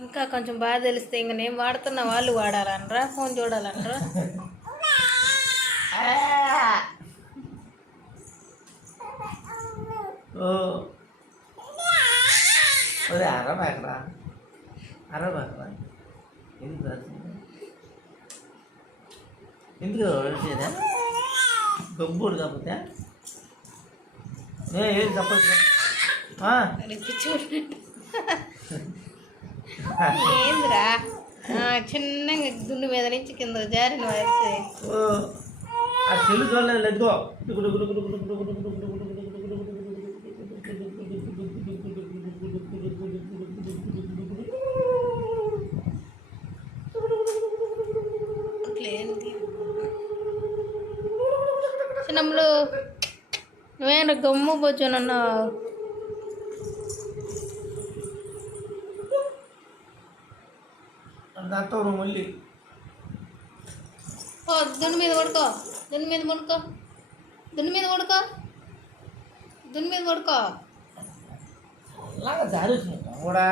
ఇంకా కొంచెం బాగా తెలిస్తే ఇంక నేను వాడుతున్న వాళ్ళు వాడాలనరా, ఫోన్ చూడాలనరా. అరబాకరా ఎందుకు ఎందుకు వచ్చేదా గబ్బుడు కాకపోతే ఏది తప్పదు. ఏందిరా చిన్నగా దున్ను మీద నుంచి కింద జారిన వస్తే ఆ చెల్లు చూడలేదు ఎదుగో చిన్నప్పుడు నువ్వేనా గమ్ము కూర్చొనున్నావు. దాంతో మళ్ళీ దున్ను మీద పడుకో, దున్ను మీద పడుకో, దున్ను మీద పడుకో, దున్ను మీద పడుకో. అలాగా జారి వచ్చినాయి కూడా